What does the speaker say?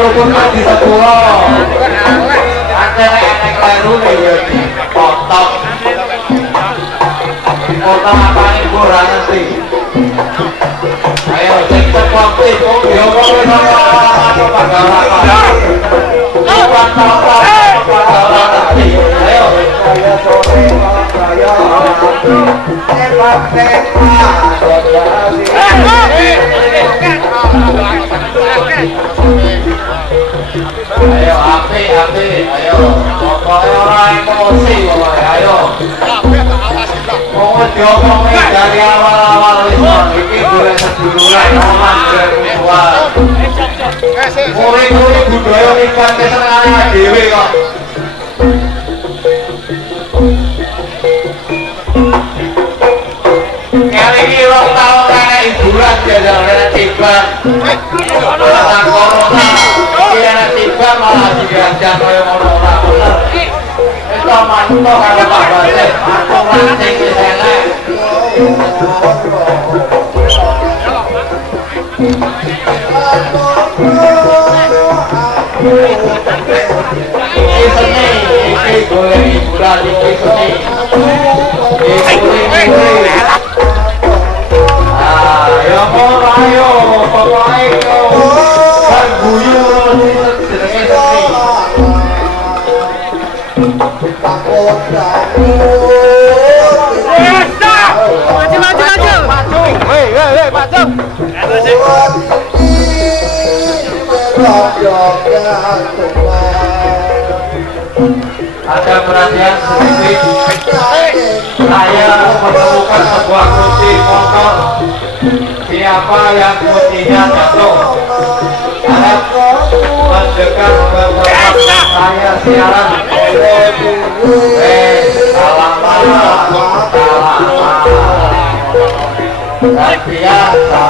rukun di sepuluh. Ada yang kleru nih potong. Potong apa nih kurang nanti. Ayo cek seperti yo kok ora pagalan. Bukan pagalan nanti. Ayo saya sore saya ayo api, ayo pokoknya orang emosi pokoknya, ayo mau diomongin dari awal-awal ini boleh seduluran oman bermusuhan mulai budaya ikan kesenangannya dewe kok kali ini orang tahu karena hiburan jajal karena tiba karena corona karena tiba malah diganjar oleh orang-orang bener itu mantuk kalau Pak Basir mantuk rancing di sana ini seni ini boleh hiburan ini seni ayo ayo pokoknya kan guyur jenenge seni ada perhatian sedikit saya menemukan sebuah kunci motor siapa yang kuncinya jatuh harap mendekat ke tempat saya siaran salam dan biasa